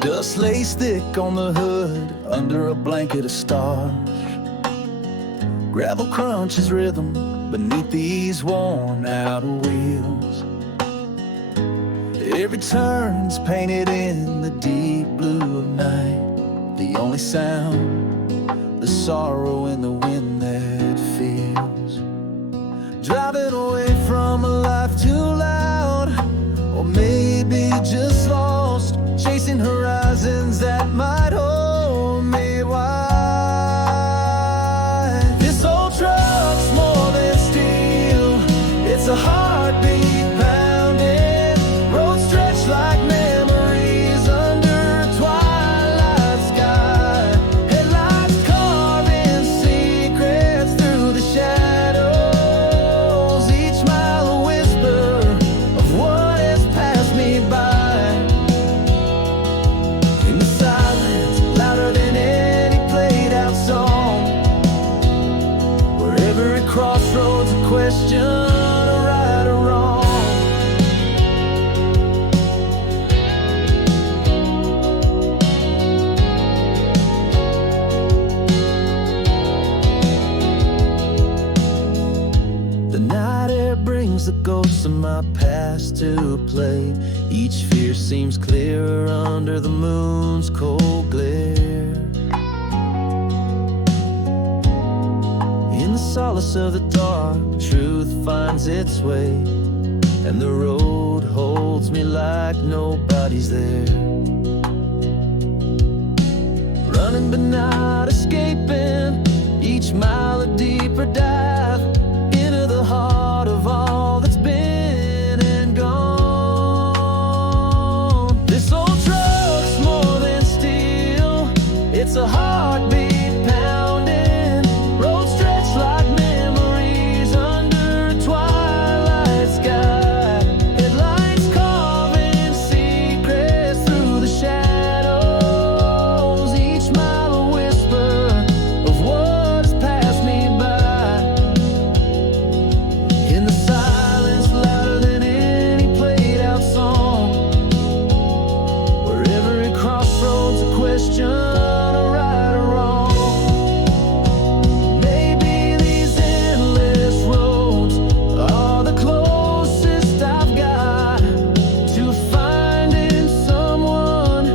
Dust lays thick on the hood under a blanket of stars. Gravel crunches rhythm beneath these worn out wheels. Every turn's painted in the deep blue of night. The only sound, the sorrow in the wind that feels. Driving away from a life too loud, or maybe just lost, chasing horizons that might hold me wide. This old truck's more than steel, it's a heartbeat pounding, road stretched like memories under a twilight sky. Headlights carving secrets through the shadows, each mile a whisper of what has passed me by. In the silence, louder than any played out song, where every crossroads a question, a right or wrong. The night air brings the ghosts of my past to play. Each fear seems clearer under the moon's cold glare. In the solace of the dark, truth finds its way, and the road holds me like nobody's there. Running but not escaping, each mile a deeper dive into the heart of all that's been and gone. This old truck's more than steel, it's a heartbeat pounding, road stretched like memories under a twilight sky. Headlights carving secrets through the shadows, each mile a whisper of what has passed me by. In the silence, louder than any played out song, where every crossroads a question, a right or wrong. Maybe these endless roads are the closest I've got to finding someone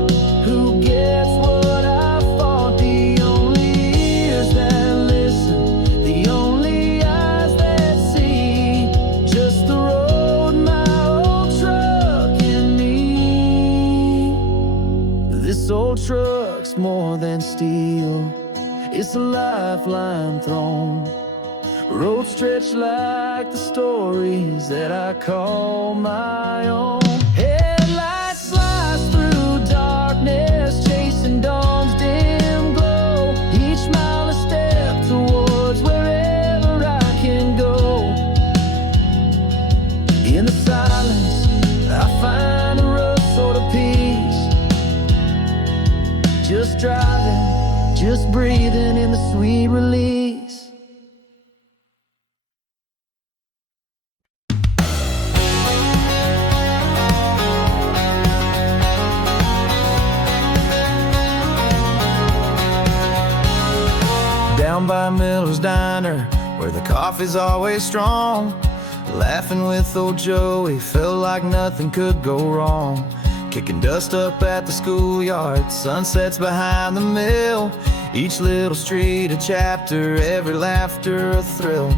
who gets what I fought. The only ears that listen, the only eyes that see, just the road, my old truck and me. This old truck's more than steel, it's a lifeline thrown, road stretched like the stories that I call my own. Headlights slice through darkness, chasing dawn's dim glow, each mile a step towards wherever I can go. In the silence, I find a rough sort of peace, just driving, just breathing in the sweet release. Down by Miller's Diner, where the coffee's always strong, laughing with old Joey, felt like nothing could go wrong. Kicking dust up at the schoolyard, sunsets behind the mill, each little street a chapter, every laughter a thrill.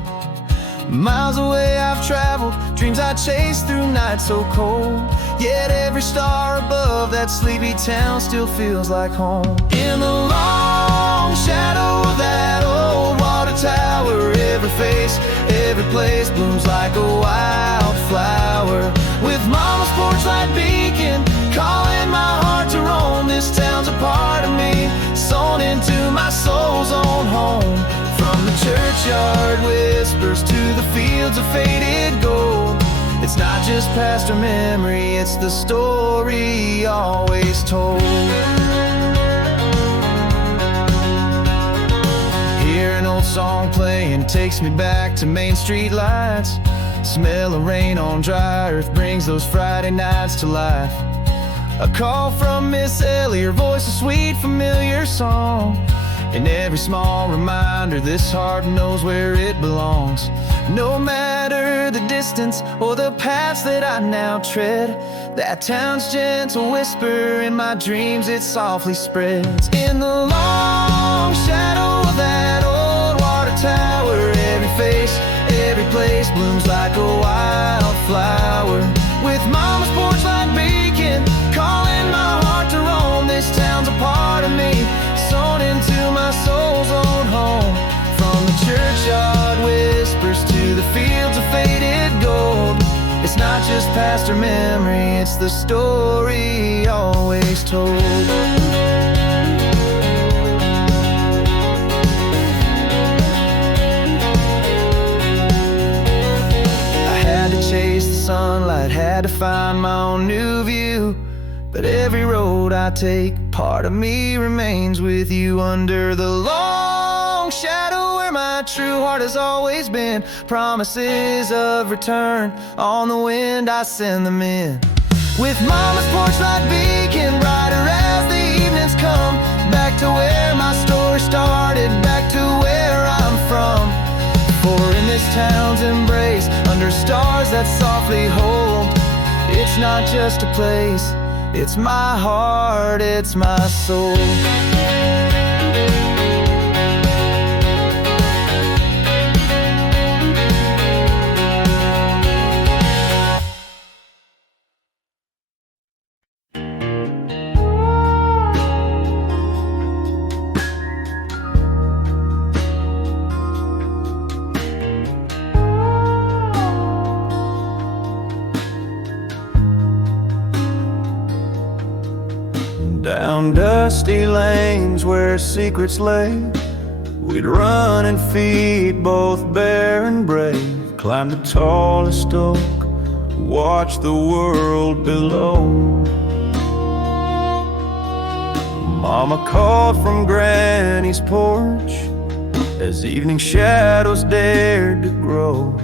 Miles away I've traveled, dreams I chased through nights so cold, yet every star above that sleepy town still feels like home. In the long shadow of that old water tower, every face, every place blooms like a wildflower. With mama's porch light beacon, calling my heart to roam. This town's a part of me, sewn into my soul's own home. From the churchyard whispers to the fields of faded gold, it's not just past or memory, it's the story always told. Hear an old song playing takes me back to Main Street lights. Smell of rain on dry earth brings those Friday nights to life. A call from Miss Ellie, her voice a sweet familiar song. And every small reminder, this heart knows where it belongs. No matter the distance or the paths that I now tread, that town's gentle whisper in my dreams, it softly spreads. In the long shadow of that old water tower, every face, every place blooms like a wildflower. With mama's porch light beacon, calling my heart to roam. This town's a part of me, sewn into my soul's own home. From the churchyard whispers to the fields of faded gold, it's not just past or memory, it's the story always told. Chase the sunlight, had to find my own new view. But every road I take, part of me remains with you. Under the long shadow where my true heart has always been, promises of return, on the wind I send them in. With mama's porch light beacon, brighter as the evenings come, back to where my story started, back to where I'm from. For in this town's embrace, under stars that softly hold, it's not just a place, it's my heart, it's my soul. Down dusty lanes where secrets lay, we'd run and feed, both bare and brave. Climb the tallest oak, watch the world below. Mama called from Granny's porch as evening shadows dared to grow.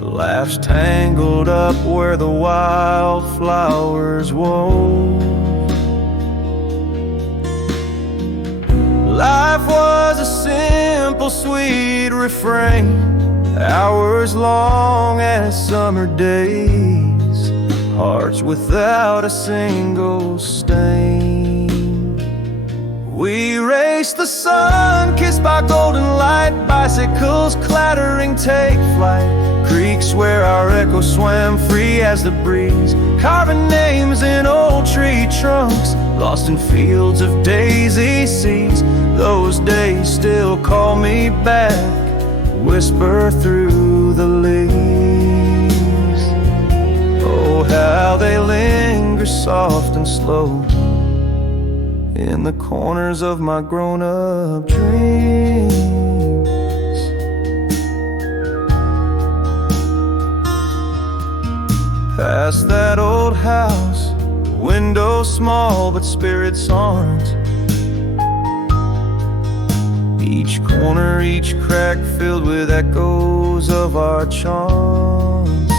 Laughs tangled up where the wildflowers wove. Life was a simple, sweet refrain, hours long as summer days, hearts without a single stain. We raced the sun, kissed by golden light, bicycles clattering take flight, creeks where our echo swam free as the breeze, carving names in old tree trunks, lost in fields of daisy seeds. Those days still call me back, whisper through the leaves. Oh, how they linger soft and slow in the corners of my grown-up dreams. Past that old house, window small but spirits aren't. Each corner, each crack filled with echoes of our chants.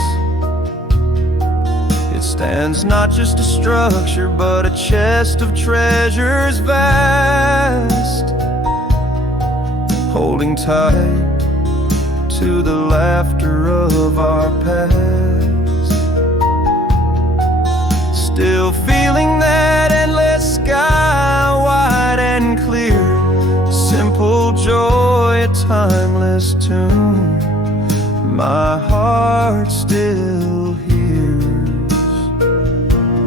It stands not just a structure, but a chest of treasures vast, holding tight to the laughter of our past. Still feeling that endless sky, wide and clear, simple joy, a timeless tune. My heart still hears.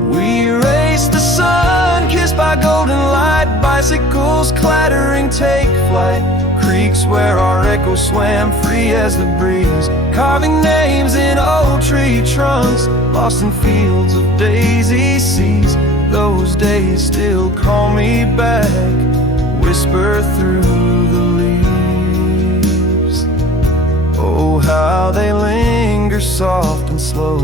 We raced the sun, kissed by golden light, bicycles clattering take flight, creeks where our echo swam free as the breeze, carving names in old tree trunks, lost in fields of daisy seas. Those days still call me back, whisper through the leaves. Oh, how they linger soft and slow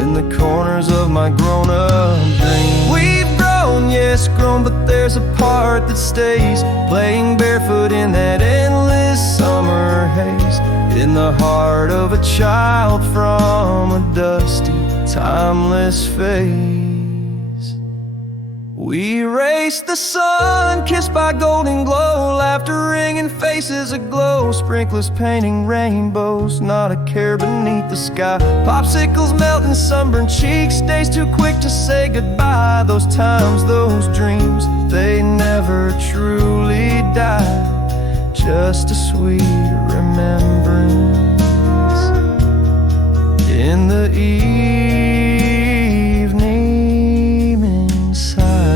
in the corners of my grown-up dreams. We've grown, yes, grown, but there's a part that stays, playing barefoot in that endless summer haze, in the heart of a child from a dusty timeless phase. We race the sun, kissed by golden glow, laughter ringing, faces aglow, sprinklers painting rainbows, not a care beneath the sky. Popsicles melting sunburned cheeks, days too quick to say goodbye. Those times, those dreams, they never truly die. Just a sweet remembrance in the evening inside.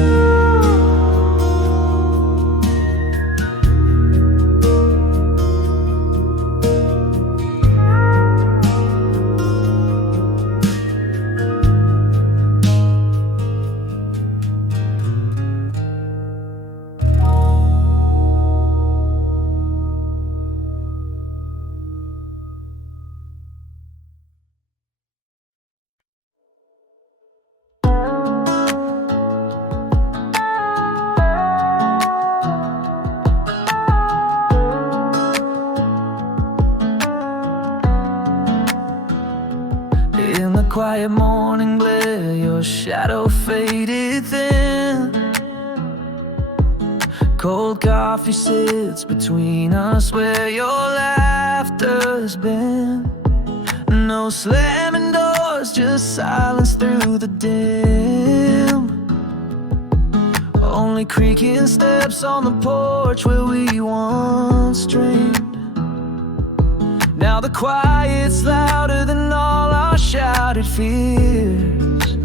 In the quiet morning glare, your shadow faded thin. Cold coffee sits between us where your laughter's been. No slamming doors, just silence through the dim. Only creaking steps on the porch where we once dreamed. Now the quiet's louder than all our shouted fears.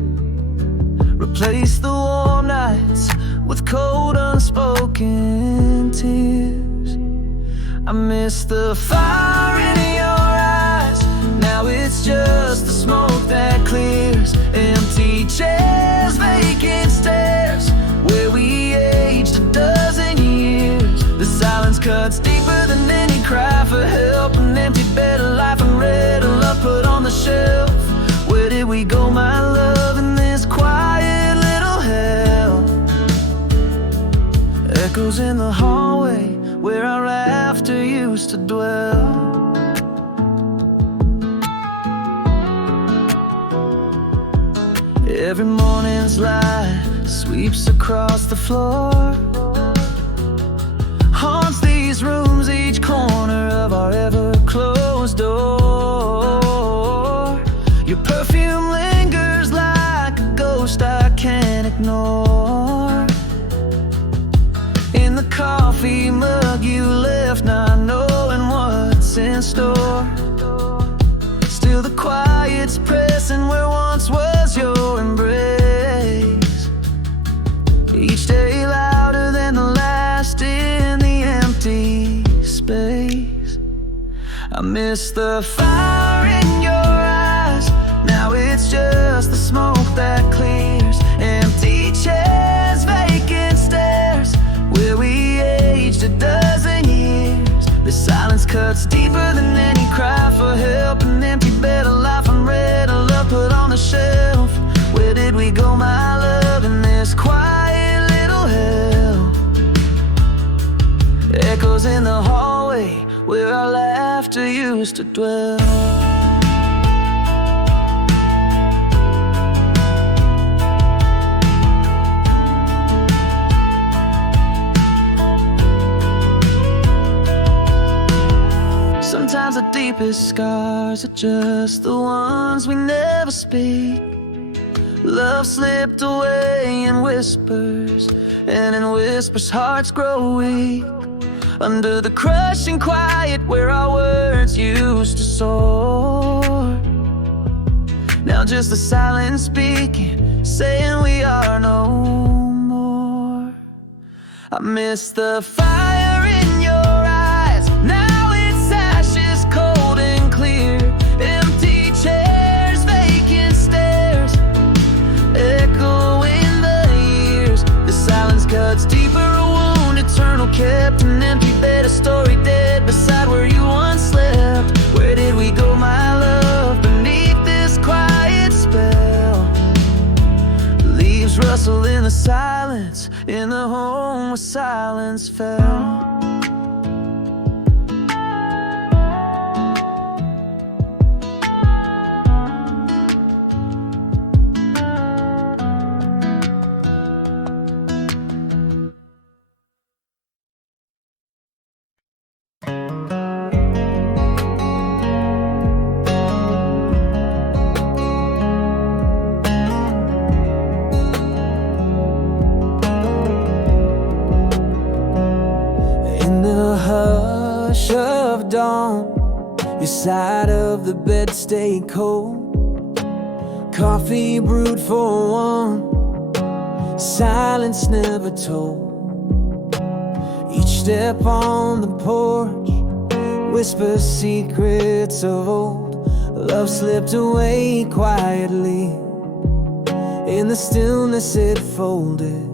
Replace the warm nights with cold unspoken tears. I miss the fire in your eyes. Now it's just the smoke that clears. Empty chairs, vacant stairs, where we aged a dozen years. The silence cuts deeper than any cry for help. An empty bed, a life unread, a love put on the shelf. Where did we go, my love, in this quiet little hell? Echoes in the hallway where our laughter used to dwell. Every morning's light sweeps across the floor, haunts these rooms, each corner of our ever-closed door. Your perfume lingers like a ghost I can't ignore. In the coffee mug you left, not knowing what's in store. Still the quiet's pressing where once was your embrace. Each day louder than the last in the empty space. I miss the fire in your eyes. Now it's just the smoke that clears. Empty chairs, vacant stairs, where we aged a dozen years. The silence cuts deeper than any cry for help. An empty bed, a life unread, a love put on the shelf. Where did we go, my love, in this quiet little hell? Echoes in the hallway where our laughter used to dwell. Sometimes the deepest scars are just the ones we never speak. Love slipped away in whispers, and in whispers hearts grow weak. Under the crushing quiet where our words used to soar. Now just the silence speaking, saying we are no more. I miss the fire in your eyes. Now it's ashes, cold and clear. Empty chairs, vacant stairs, echo in the years. The silence cuts deeper, a wound eternal, kept an empty bed, a story dead beside where you once slept. Where did we go, my love, beneath this quiet spell? Leaves rustle in the silence, in the home where silence fell. Your side of the bed stay cold. Coffee brewed for one, silence never told. Each step on the porch whispers secrets of old. Love slipped away quietly, in the stillness it folded.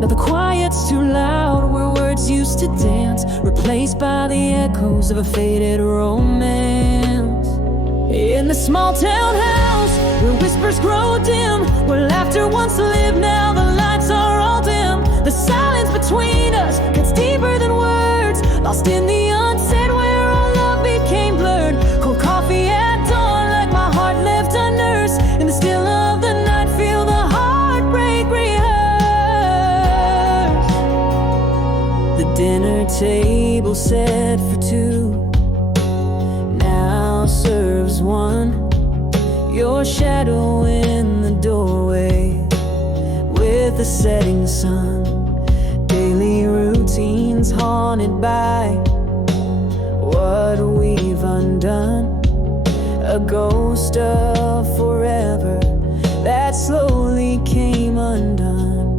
Now the quiet's too loud, where words used to dance, replaced by the echoes of a faded romance. In the small town house, where whispers grow dim, where laughter once lived, now the lights are all dim. The silence between us gets deeper than words, lost in the unsaid where our love became blurred. Cold coffee at dawn, like my heart left unnursed. In the still of the night, feel the heartbreak rehearse. The dinner table set for two now serves one. Your shadow in the doorway with the setting sun. Daily routines haunted by what we've undone. A ghost of forever that slowly came undone.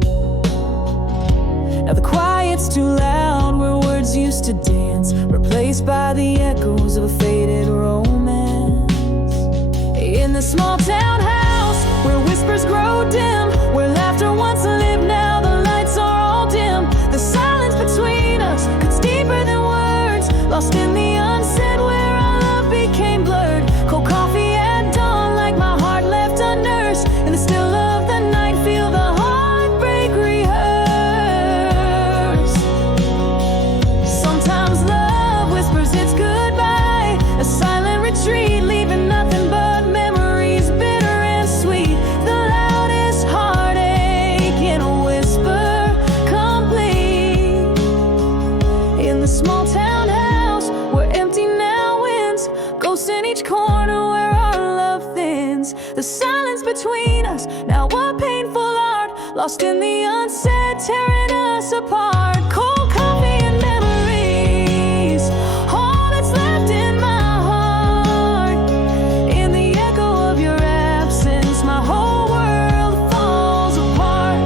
Now the quiet's too loud, where words used to dance, replaced by the echoes of a faded romance. In the small town house, where whispers grow dim, where laughter once lived, now the lights are all dim. The silence between us gets deeper than words, lost in the unsaid where our love became blurred. Cold coffee at dawn, like my heart left unnursed. In the still of the night, feel the heartbreak rehearse. Sometimes love whispers its goodbye, a silent retreat, leaving nothing but memories bitter and sweet. The loudest heartache in a whisper complete. In the small town house, where empty now wins, ghosts in each corner where our love thins. The silence between us, now a painful art, lost in the unsaid, tearing us apart. Cold coffee and memories, all that's left in my heart. In the echo of your absence, my whole world falls apart.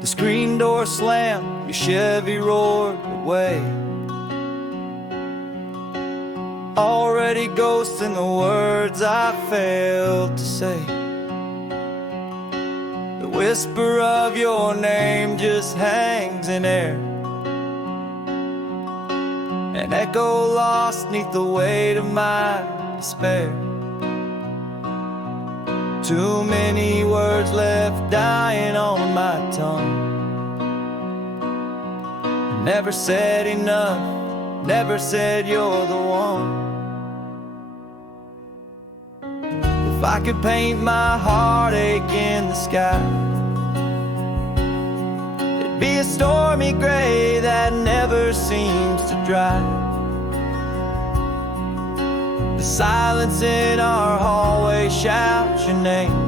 The screen door slammed, your Chevy roared away. Already ghosting the words I failed to say. The whisper of your name just hangs in air, an echo lost neath the weight of my despair. Too many words left dying on my tongue. Never said enough, never said you're the one. If I could paint my heartache in the sky, it'd be a stormy gray that never seems to dry. The silence in our hallway shouts your name.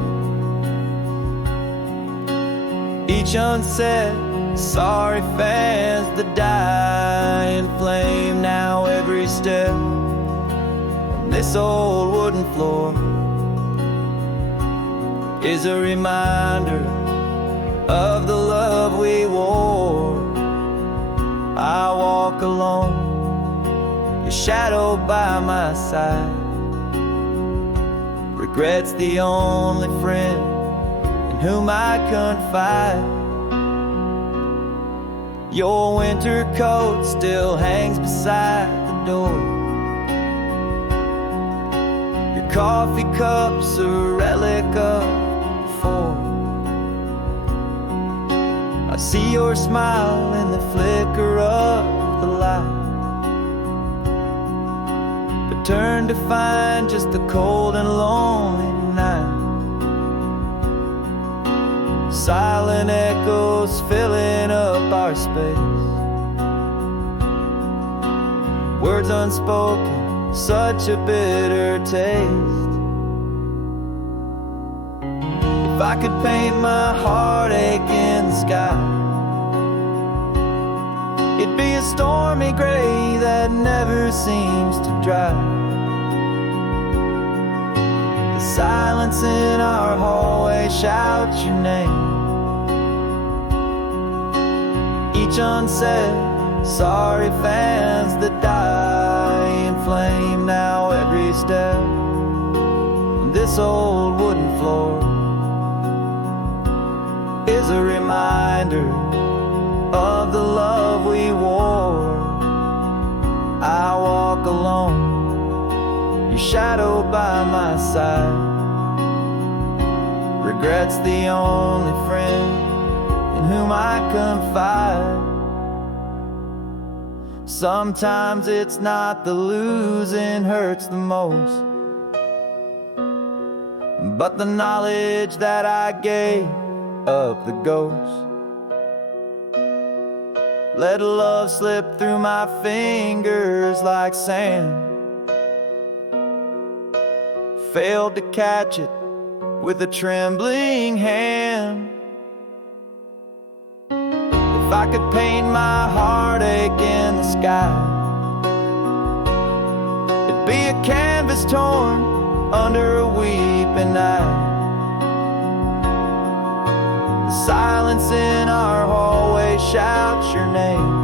Each unsaid sorry fans the dying flame. Now every step on this old wooden floor is a reminder of the love we wore. I walk alone, your shadow by my side. Regret's the only friend in whom I confide. Your winter coat still hangs beside the door. Your coffee cup's a relic of before. I see your smile in the flicker of the light. Return to find just a cold and lonely night. Silent echoes filling up our space. Words unspoken, such a bitter taste. If I could paint my heartache in the sky, it'd be a stormy gray that never seems to dry. The silence in our hallway shouts your name. Each unsaid sorry fans that die in flame. Now every step on this old wooden floor is a reminder of the love we wore. I walk alone, your shadow by my side. Regret's the only friend in whom I confide. Sometimes it's not the losing hurts the most, but the knowledge that I gave up the ghost. Let love slip through my fingers like sand. Failed to catch it with a trembling hand. If I could paint my heartache in the sky, it'd be a canvas torn under a weeping eye. The silence in our hallway shouts your name.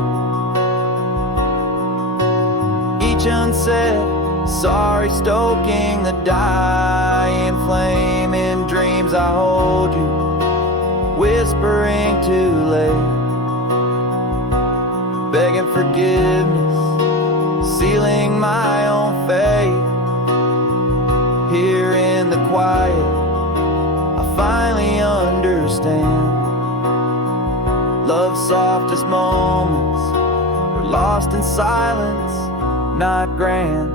Each unsaid sorry stoking the dying flame. In dreams I hold you, whispering too late, begging forgiveness, sealing my own fate. Here in the quiet I finally understand. Love's softest moments were lost in silence, not grand.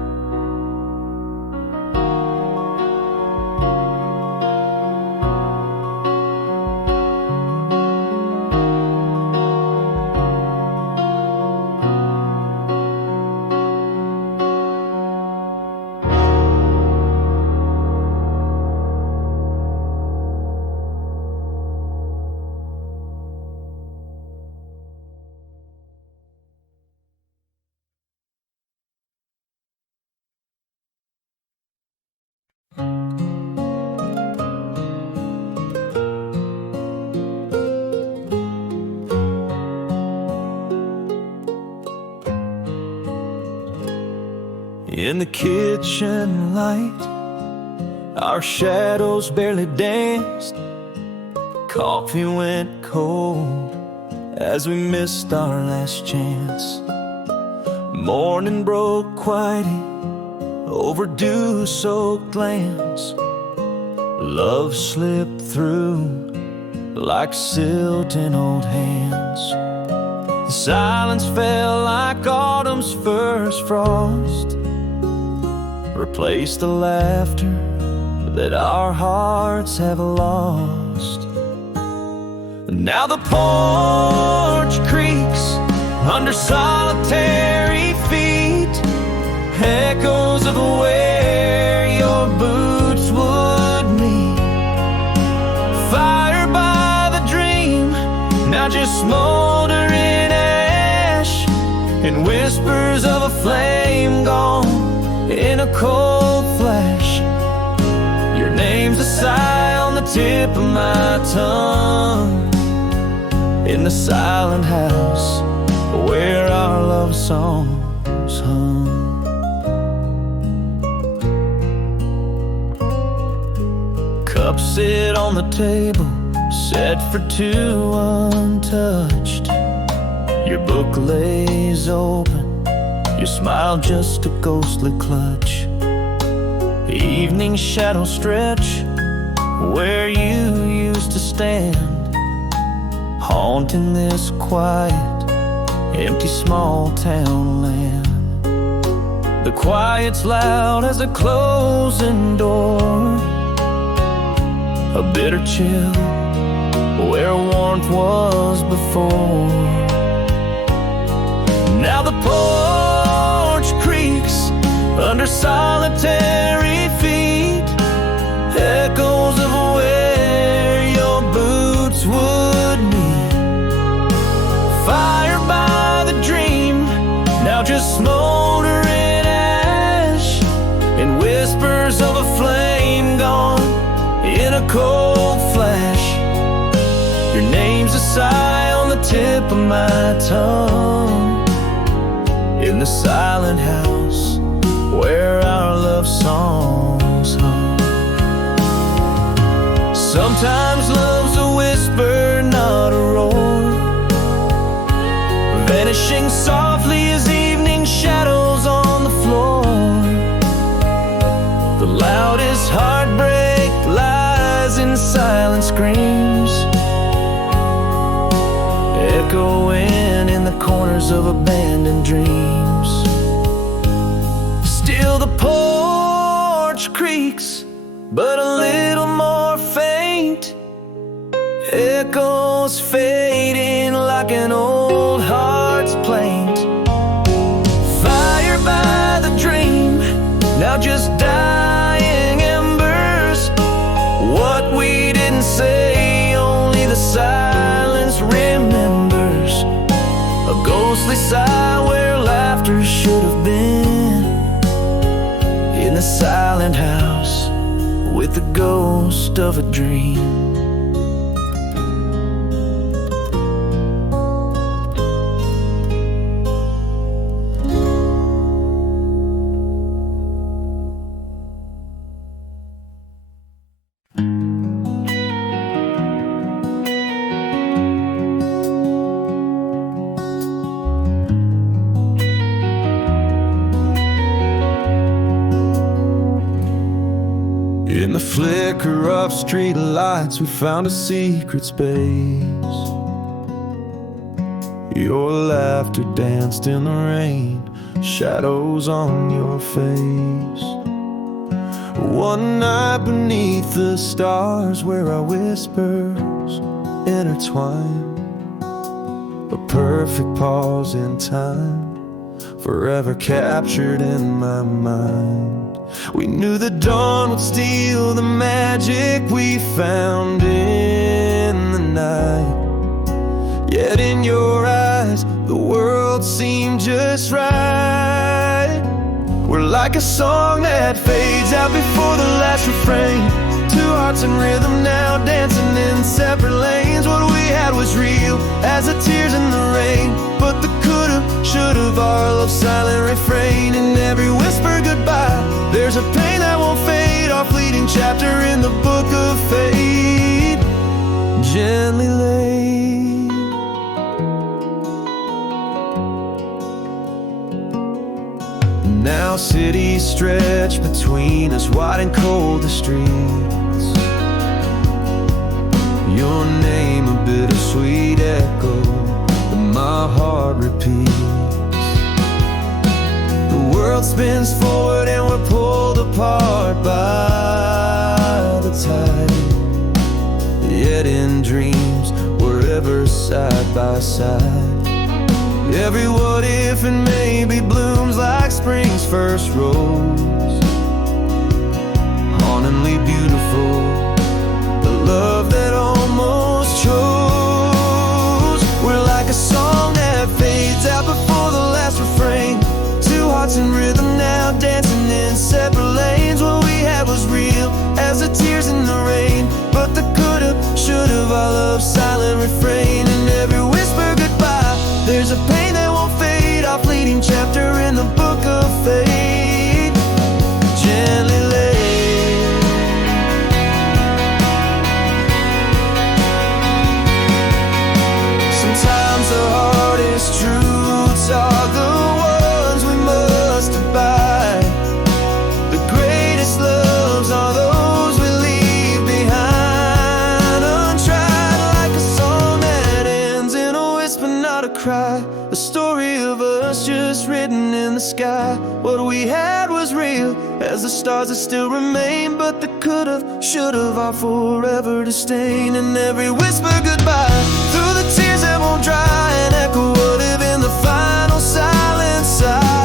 In the kitchen light, our shadows barely danced. Coffee went cold as we missed our last chance. Morning broke quietly over dew-soaked glance. Love slipped through like silt in old hands. The silence fell like autumn's first frost, replaced the laughter that our hearts have lost. Now the porch creaks under solitary feet, echoes of where your boots would meet. Fired by the dream, now just smoldering ash, and whispers of a flame gone in a cold flash. Your name's a sigh on the tip of my tongue, in the silent house where our love songs hung. Cups sit on the table, set for two untouched. Your book lays open, your smile just a ghostly clutch. Evening shadows stretch where you used to stand, haunting this quiet, empty small town land. The quiet's loud as a closing door, a bitter chill where warmth was before. Now the porch creaks under solitary feet, echoes of where your boots would meet. Fired by the dream, now just smoldering ash, and whispers of a flame gone in a cold flash. Your name's a sigh on the tip of my tongue, in the silent house where our love songs hung. Sometimes love's a whisper, not a roar, vanishing softly as evening shadows on the floor. The loudest heartbreak lies in silent screams, echoing in the corners of abandoned dreams. Still the porch creaks, but a little more faint, echoes fading like an old heart's plaint. Fired by the dream, now just dying embers. What we didn't say, only the silence remembers. A ghostly sigh where laughter should have been, in the silent house with the ghost of a dream. In the flicker of street lights, we found a secret space. Your laughter danced in the rain, shadows on your face. One night beneath the stars where our whispers intertwine, a perfect pause in time, forever captured in my mind. We knew the dawn would steal the magic we found in the night. Yet in your eyes, the world seemed just right. We're like a song that fades out before the last refrain. Two hearts in rhythm now dancing in separate lanes. What we had was real as the tears in the rain, but the coulda, shoulda, our love's silent refrain. In every whisper goodbye, there's a pain that won't fade, our fleeting chapter in the book of fate, gently laid. Now cities stretch between us, wide and cold the streets. Your name a bittersweet echo that my heart repeats. The world spins forward and we're pulled apart by the tide. Yet in dreams we're ever side by side. Every what if and maybe blooms like spring's first rose. Hauntingly beautiful, the love that almost chose. We're like a song that fades out before the last refrain. Two hearts in rhythm now dancing in separate lanes. What we had was real as the tears in the rain, but the coulda, shoulda, our love's silent refrain. And every whisper goodbye, there's a pain that won't fade, our fleeting chapter in the book of fate, gently laid. Sometimes the hardest truths are the ones we must abide. The greatest loves are those we leave behind untried. Like a song that ends in a whisper, not a cry. The story of us just written in the sky. What we had was real as the stars that still remain, but the could've, should've are forever to stain. And every whisper goodbye through the tears that won't dry, and echo would have been the final silent sigh.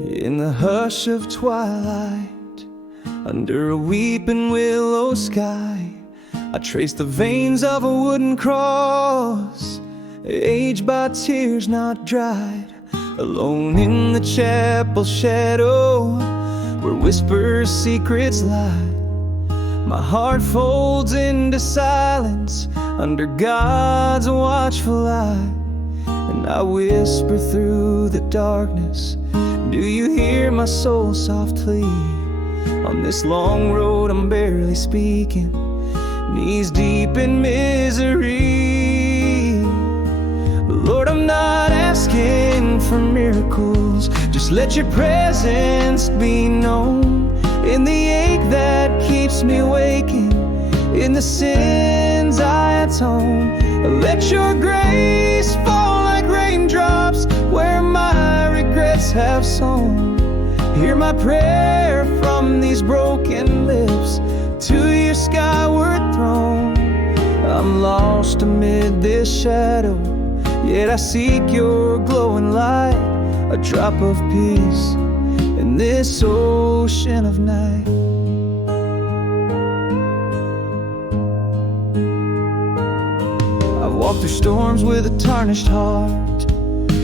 In the hush of twilight, under a weeping willow sky, I trace the veins of a wooden cross, aged by tears not dried. Alone in the chapel shadow, where whispers secrets lie, my heart folds into silence under God's watchful eye. And I whisper through the darkness, do you hear my soul softly? On this long road I'm barely speaking, knees deep in misery. But Lord, I'm not asking for miracles, just let your presence be known. In the ache that keeps me waking, in the sins I atone, let your grace fall like raindrops where my regrets have sown. Hear my prayer from these broken lips to your skyward throne. I'm lost amid this shadow, yet I seek your glowing light, a drop of peace in this ocean of night. I've walked through storms with a tarnished heart,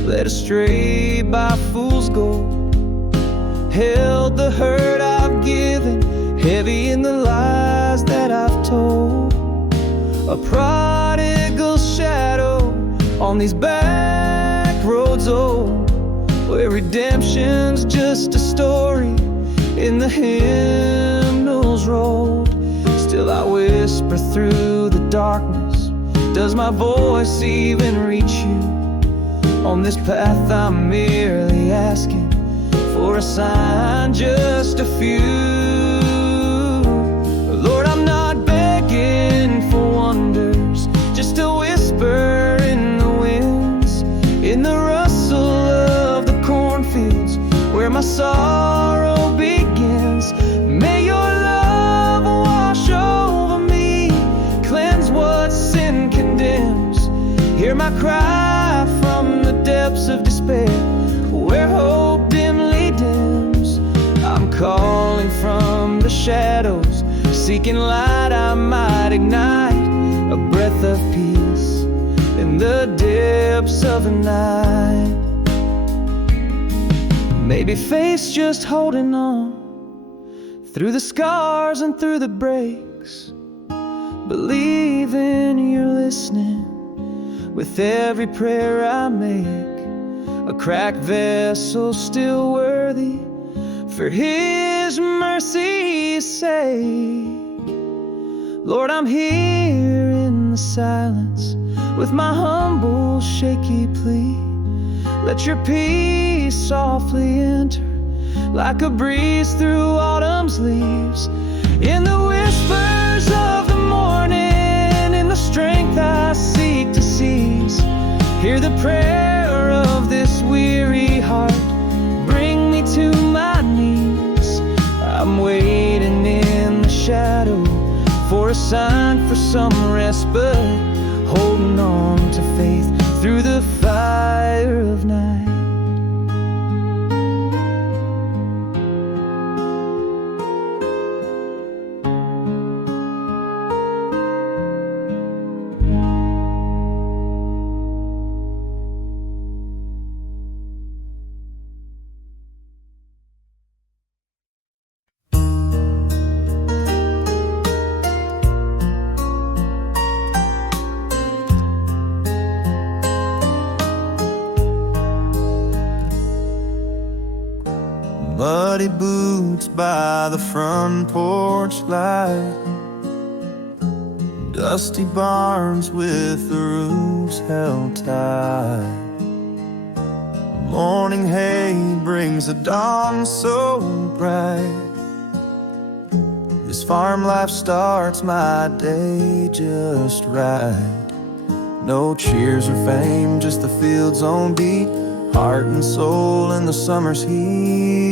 led astray by fool's gold, held the hurt I've given, heavy in the lies that I've told. A prodigal shadow on these back roads old, where redemption's just a story in the hymnals rolled. Still I whisper through the darkness, does my voice even reach you? On this path I'm merely asking for a sign, just a few. Lord, I'm not begging for wonders, just a whisper in the winds, in the rustle of the cornfields where my sorrow begins. May your love wash over me, cleanse what sin condemns. Hear my cry from the depths of despair where hope dimly dims. I'm calling from the shadows, seeking light I might ignite, a breath of peace in the depths of the night. Maybe faith's just holding on through the scars and through the breaks, believing you're listening with every prayer I make. A cracked vessel still worthy for His mercy's sake. Lord, I'm here in the silence with my humble, shaky plea. Let your peace softly enter like a breeze through autumn's leaves. In the whispers of the morning, in the strength I seek to seize, hear the prayer of this weary heart, bring me to my knees. I'm waiting in the shadow for a sign, for some respite, holding on to faith through the fire of night. Muddy boots by the front porch light, dusty barns with the roofs held tight. Morning hay brings the dawn so bright. This farm life starts my day just right. No cheers or fame, just the field's own beat, heart and soul in the summer's heat.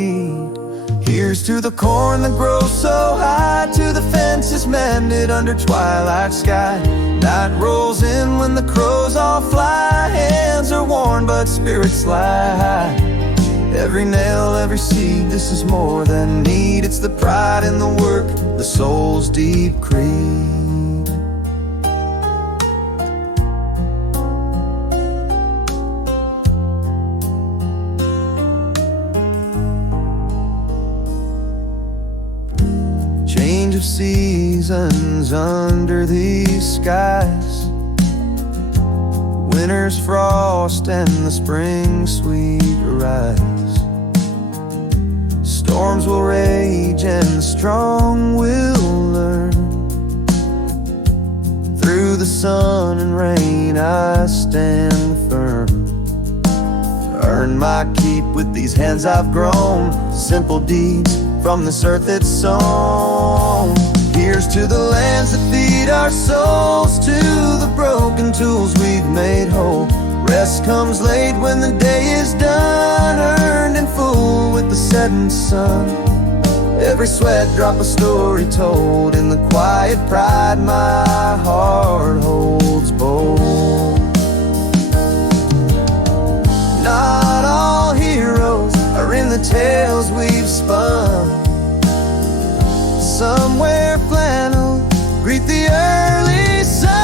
Here's to the corn that grows so high, to the fences mended under twilight sky. Night rolls in when the crows all fly, hands are worn but spirits lie high. Every nail, every seed, this is more than need. It's the pride in the work, the soul's deep creed. Change of seasons under these skies, winter's frost and the spring sweet rise. Storms will rage and the strong will learn. Through the sun and rain I stand firm. Earn my keep with these hands I've grown, simple deeds from this earth it's sown. Here's to the lands that feed our souls, to the broken tools we've made whole. Rest comes late when the day is done, earned in full with the setting sun. Every sweat drop a story told, in the quiet pride my heart holds bold. Not all heroes are in the tales we've spun. Some wear flannel, greet the early sun.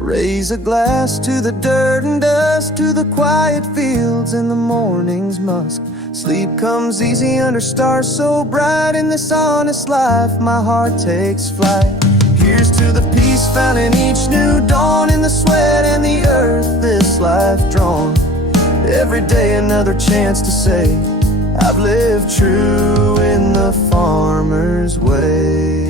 Raise a glass to the dirt and dust, to the quiet fields in the morning's musk. Sleep comes easy under stars so bright. In this honest life my heart takes flight. Here's to the peace found in each new dawn, in the sweat and the earth this life drawn. Every day another chance to say I've lived true in the farmer's way.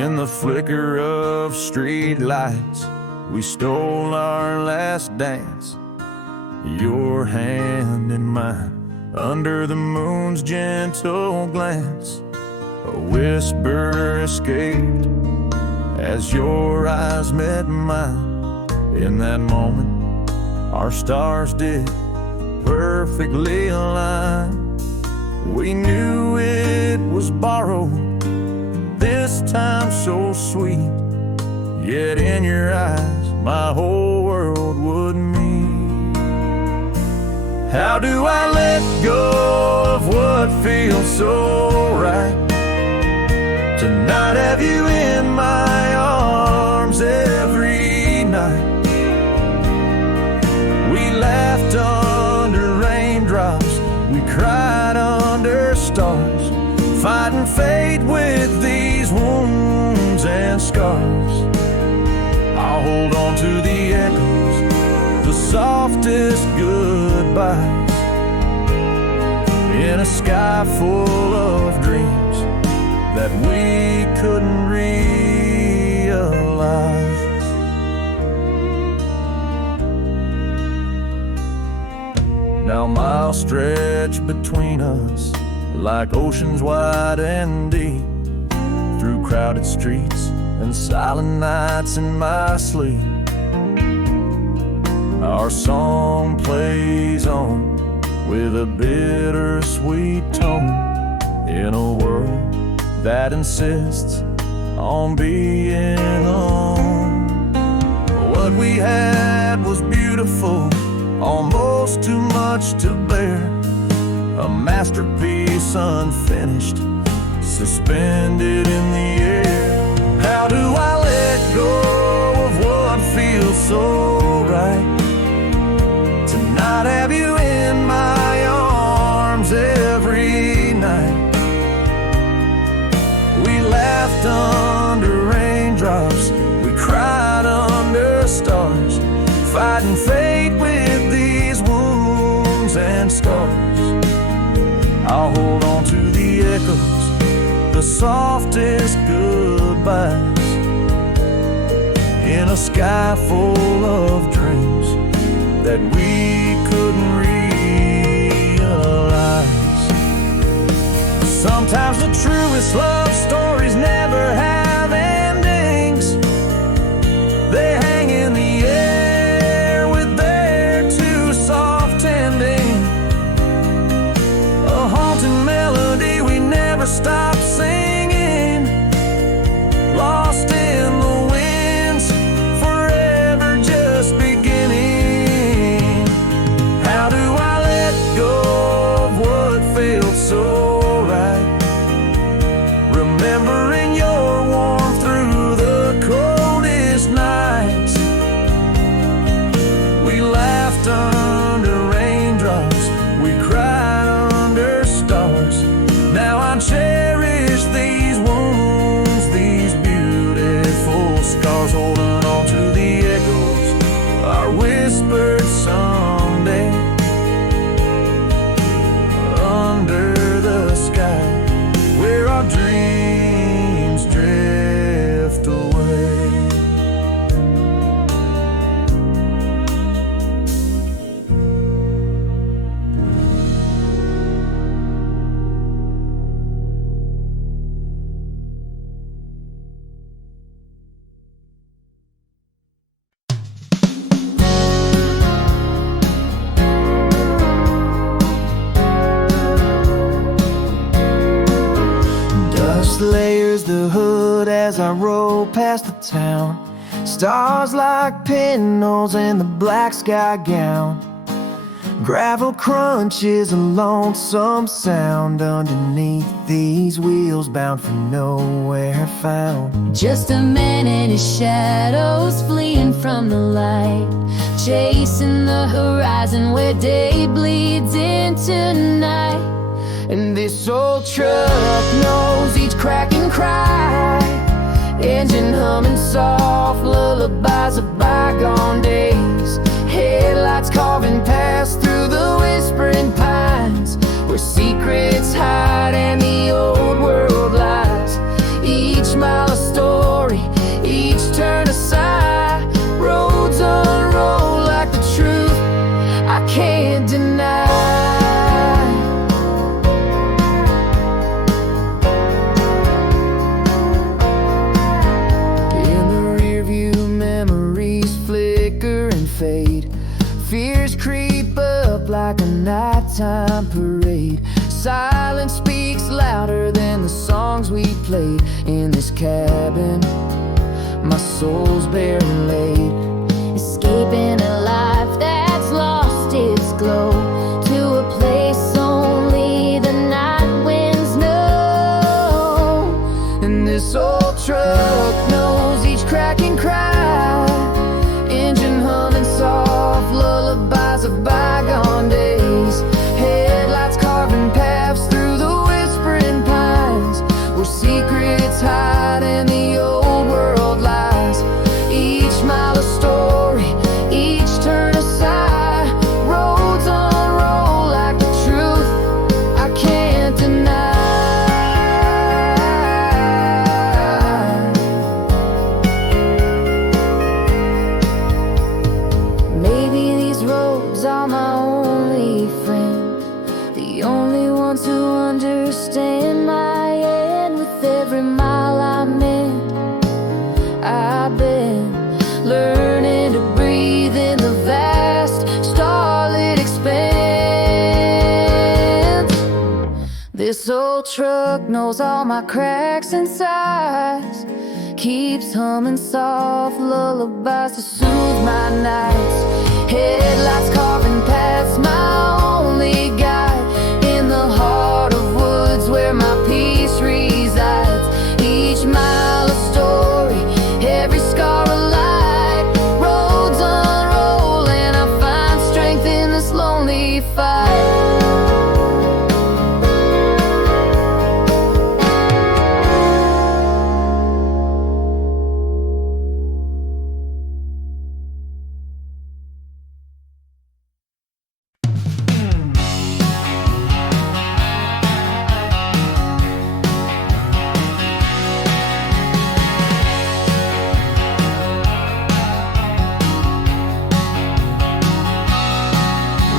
In the flicker of street lights, we stole our last dance. Your hand in mine, under the moon's gentle glance. A whisper escaped as your eyes met mine. In that moment, our stars did perfectly align. We knew it was borrowed, this time so sweet, yet in your eyes my whole world would meet. How do I let go of what feels so right? To not have you in my arms every night. We laughed under raindrops, we cried under stars, fighting fate with these wounds and scars. I'll hold on to the echoes, the softest goodbyes, in a sky full of dreams that we couldn't realize. Now miles stretch between us, like oceans wide and deep, through crowded streets and silent nights in my sleep. Our song plays on with a bittersweet tone, in a world that insists on being alone. What we had was beautiful, almost too much to bear. a masterpiece unfinished, suspended in the air. How do I let go of what feels so right? To not have you in my arms every night. We laughed under raindrops, we cried under stars, fighting fate with these wounds and scars. I'll hold on to the echoes, the softest goodbyes, in a sky full of dreams that we couldn't realize. Sometimes the truest love stories never have endings. They hang in the air with their too soft ending, a haunting melody we never stop singing, lost in the winds, forever just beginning. How do I let go of what felt so right? Remembering your warmth through the coldest nights. We laughed under raindrops, we cried under stars. Now I cherish these wounds, these beautiful scars, holding on to the echoes, our whispered someday, under the sky, where our dreams drift away. Dust layers the hood as I roll past the town. Stars like pinholes in the black sky gown. Gravel crunches a lonesome sound underneath these wheels, bound for nowhere found. Just a man and his shadows fleeing from the light, chasing the horizon where day bleeds into night. And this old truck knows each crack and cry, engine humming soft lullabies of bygone days. Headlights carving paths through the whispering pines, where secrets hide and the old world lies. Each mile a story, each turn a sigh. Roads unroll like the truth I can't deny. Fade. Fears creep up like a nighttime parade. Silence speaks louder than the songs we played in this cabin. My soul's barely laid, Escaping a life that's lost its glow to a place only the night winds know. and this old truck knows each crack and cry, engine humming soft lullabies of bygone days. Headlights carving paths through the whispering pines, where secrets hide and the old world lies. Each mile a story, each turn a sigh. Roads unroll like the truth I can't deny. Maybe these roads are my only friends, the only ones who understand my end. With every mile I'm in, I've been learning to breathe in the vast starlit expanse. This old truck knows all my cracks and sighs, keeps humming soft lullabies to soothe my nights. Headlights carving paths, my only guide in the this lonely fight.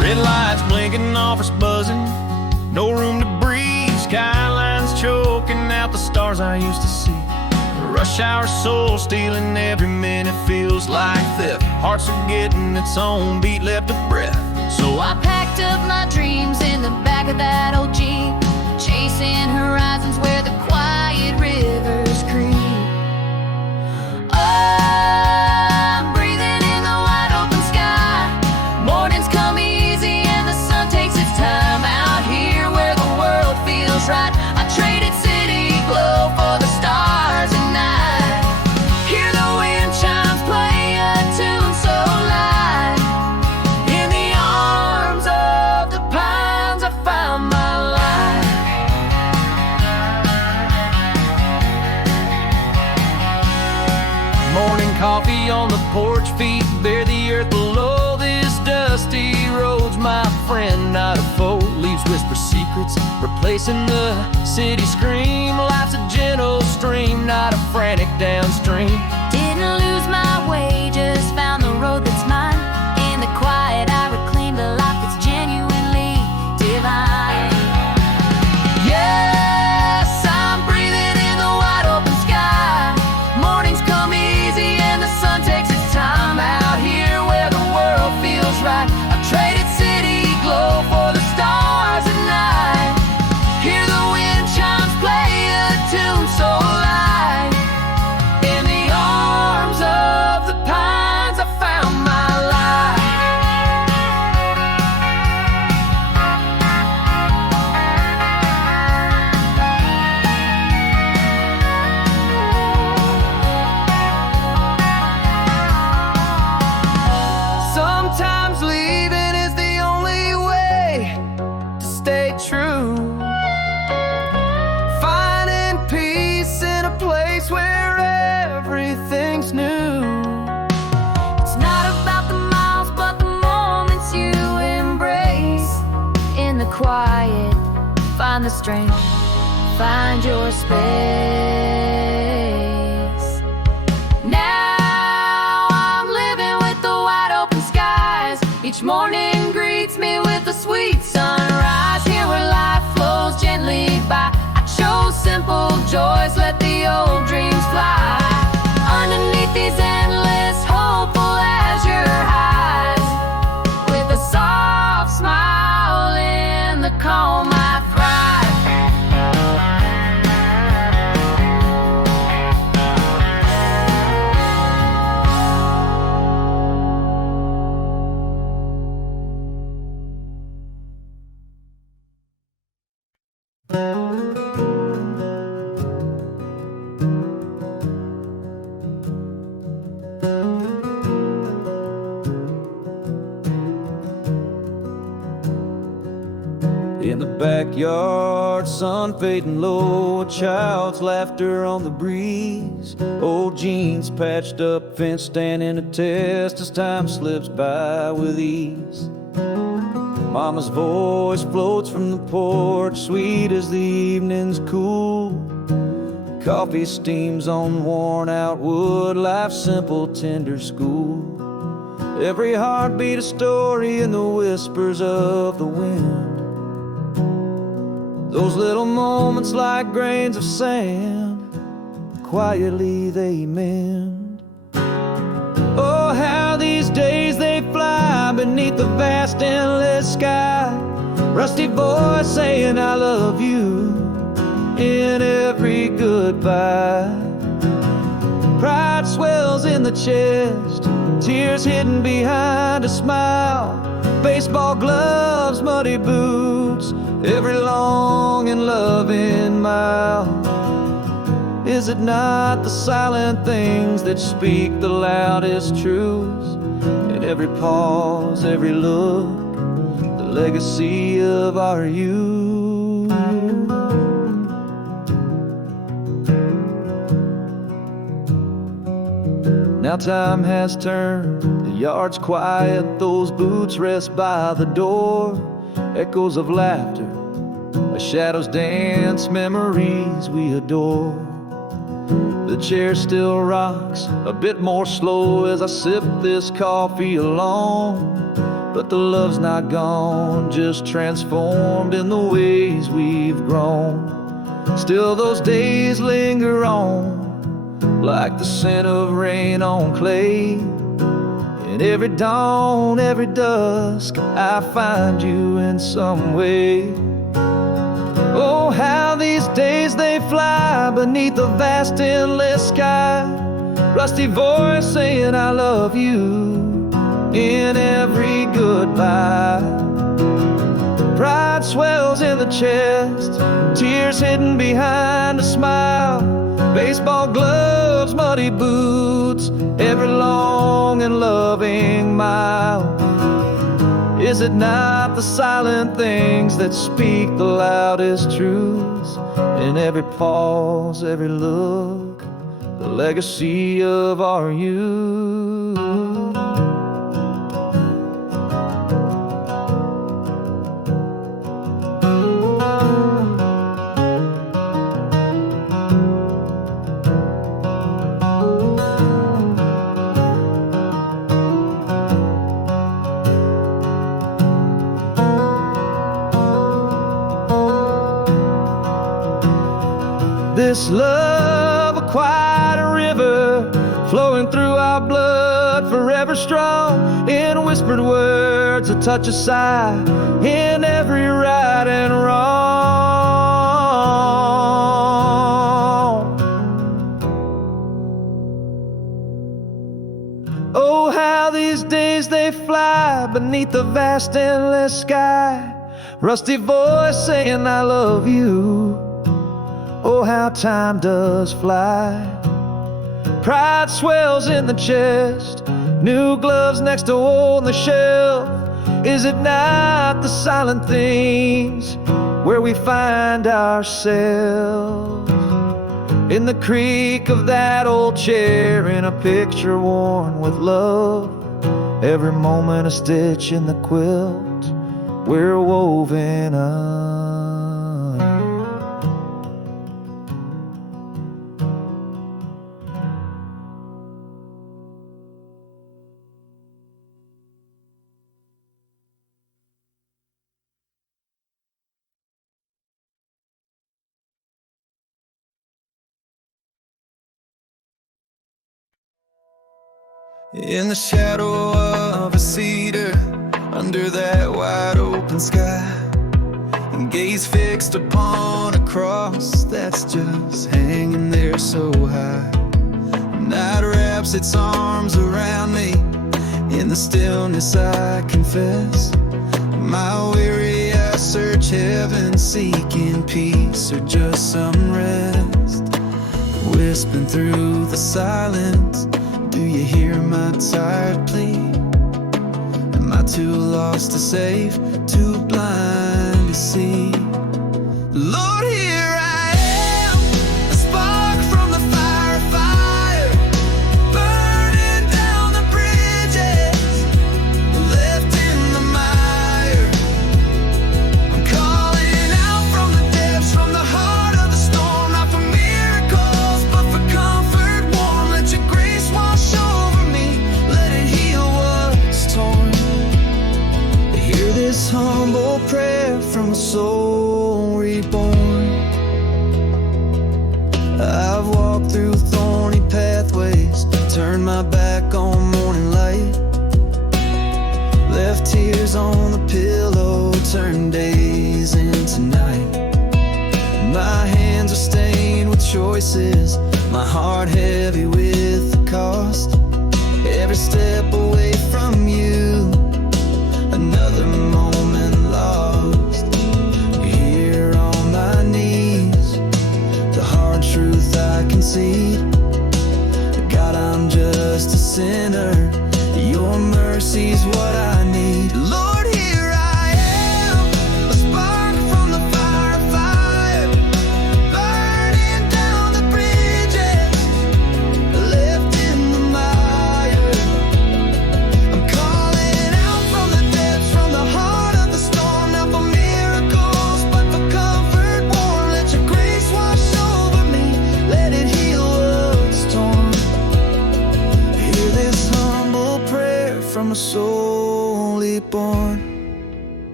Red lights blinking, offers buzzing, no room to breathe. Skylines choking out the stars I used to see. Rush hour soul stealing, every minute feels like theft. Hearts are getting its own beat, left a breath. So I packed up my dreams in the back of that old Jeep, chasing horizons where the quiet rivers creep. I'm breathing in the wide open sky. Mornings come easy and the sun takes its time. Out here where the world feels right, I traded city glow for the stars at night. Hear the wind chimes play a tune so light. In the arms of the pines I found my life. Morning coffee on the porch, feet bare the earth below. This dusty road's my friend, not a foe. Leaves whisper secrets, replacing the city scream. Life's a gentle stream, not a frantic downstream. Didn't lose my way, just found the road that's mine. In the quiet I reclaimed a life that's genuinely divine. Yes, I'm breathing in the wide open sky. Mornings come easy and the sun takes its time. Out here where the world feels right, I traded city glow for the stars at night. Hear the wind chimes play a tune so light. In the arms of the pines I found my life. Sometimes leaving is the only way to stay true. Finding peace in a place where everything's new. It's not about the miles, but the moments you embrace. In the quiet, find the strength, find your space. Now I'm living with the wide open skies. Each morning greets me with a sweet sunrise. Here where life flows gently by, I chose simple joys, let the old dreams fly. Underneath these endless hopeful azure highs, with a soft smile in the calm I thrive. In the backyard, sun fading low, a child's laughter on the breeze. Old jeans patched up, fence standing a test as time slips by with ease. Mama's voice floats from the porch, sweet as the evening's cool. Coffee steams on worn out wood, life's simple, tender school. Every heartbeat a story in the whispers of the wind. Those little moments like grains of sand, quietly they mend. Oh, how these days they fly beneath the vast endless sky. Rusty voice saying I love you in every goodbye. Pride swells in the chest, tears hidden behind a smile. Baseball gloves, muddy boots, every long and loving mile. Is it not the silent things that speak the loudest truths? In every pause, every look, legacy of our youth. Now time has turned, the yard's quiet, those boots rest by the door. Echoes of laughter, shadows dance, memories we adore. The chair still rocks, a bit more slow as I sip this coffee alone. But the love's not gone, just transformed in the ways we've grown. Still those days linger on, like the scent of rain on clay. And every dawn, every dusk, I find you in some way. Oh, how these days they fly beneath the vast endless sky. Rusty voice saying I love you in every goodbye. Pride swells in the chest, tears hidden behind a smile. Baseball gloves, muddy boots, every long and loving mile. Is it not the silent things that speak the loudest truths? In every pause, every look, the legacy of our youth. This love, a quiet river flowing through our blood, forever strong. In whispered words, a touch of sigh, in every right and wrong. Oh, how these days they fly beneath the vast endless sky. Rusty voice saying I love you. Oh, how time does fly. Pride swells in the chest, new gloves next to on the shelf. Is it not the silent things where we find ourselves? In the creak of that old chair, in a picture worn with love. Every moment a stitch in the quilt we're woven up. In the shadow of a cedar, under that wide open sky, and gaze fixed upon a cross that's just hanging there so high. Night wraps its arms around me, in the stillness I confess. My weary eyes search heaven, seeking peace or just some rest. Whispering through the silence, do you hear my tired plea? Am I too lost to save, too blind to see? Lord, here I am, a spark from the fire, burning down the bridges, left in the mire. I'm calling out from the depths, from the heart of the storm, not for miracles, but for comfort warm. Let your grace wash over me, let it heal what's torn. Hear this humble prayer from a soul reborn. I've walked through thorny pathways, turned my back on morning light, left tears on the pillow, turned days into night. My hands are stained with choices, my heart heavy with the cost. Every step away from you, another moment lost. Here on my knees, the hard truth I concede. God, I'm just a sinner, your mercy's what I need. Lord, here I am.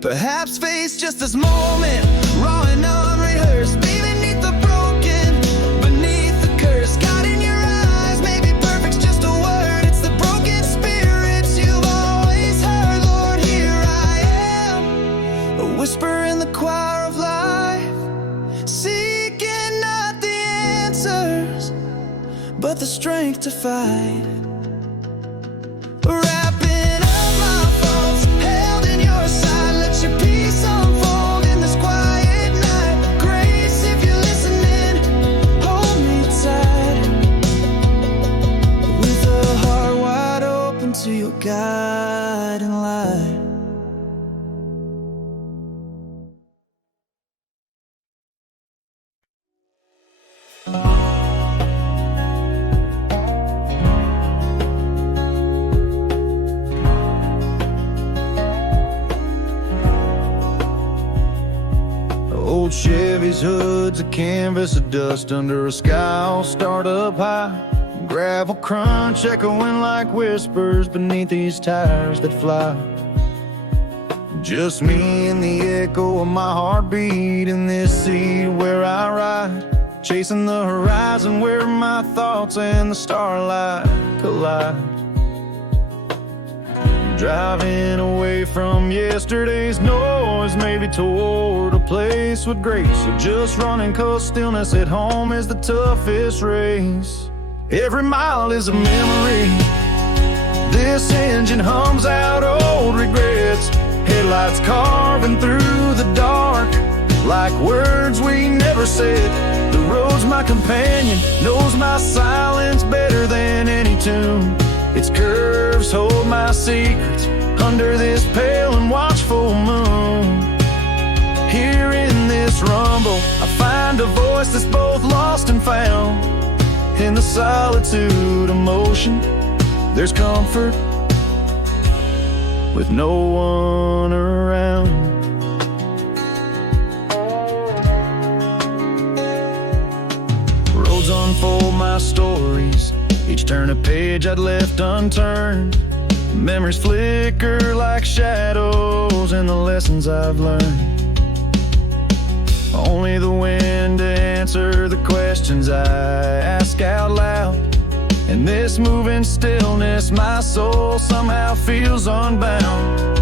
Perhaps face just this moment, raw and unrehearsed. Beneath the broken, beneath the curse. God in your eyes, maybe perfect's just a word. It's the broken spirits you've always heard. Lord, here I am, a whisper in the choir of life, seeking not the answers, but the strength to fight. Wrapping up my faults, held in your side. Let your peace unfold in this quiet night. Grace, if you're listening, hold me tight. With a heart wide open to your guiding light. Old Chevy's hood's a canvas of dust under a sky all starred up high. Gravel crunch echoing like whispers beneath these tires that fly. Just me and the echo of my heartbeat in this seat where I ride, chasing the horizon where my thoughts and the starlight collide. Driving away from yesterday's noise, maybe toward a place with grace, or just running 'cause stillness at home is the toughest race. Every mile is a memory. This engine hums out old regrets. Headlights carving through the dark like words we never said. The road's my companion, knows my silence better than any tune. Its curves hold my secrets under this pale and watchful moon. Here in this rumble, I find a voice that's both lost and found. In the solitude of motion, there's comfort with no one around. Roads unfold my stories, each turn a page I'd left unturned. Memories flicker like shadows in the lessons I've learned. Only the wind to answer the questions I ask out loud. In this moving stillness, my soul somehow feels unbound.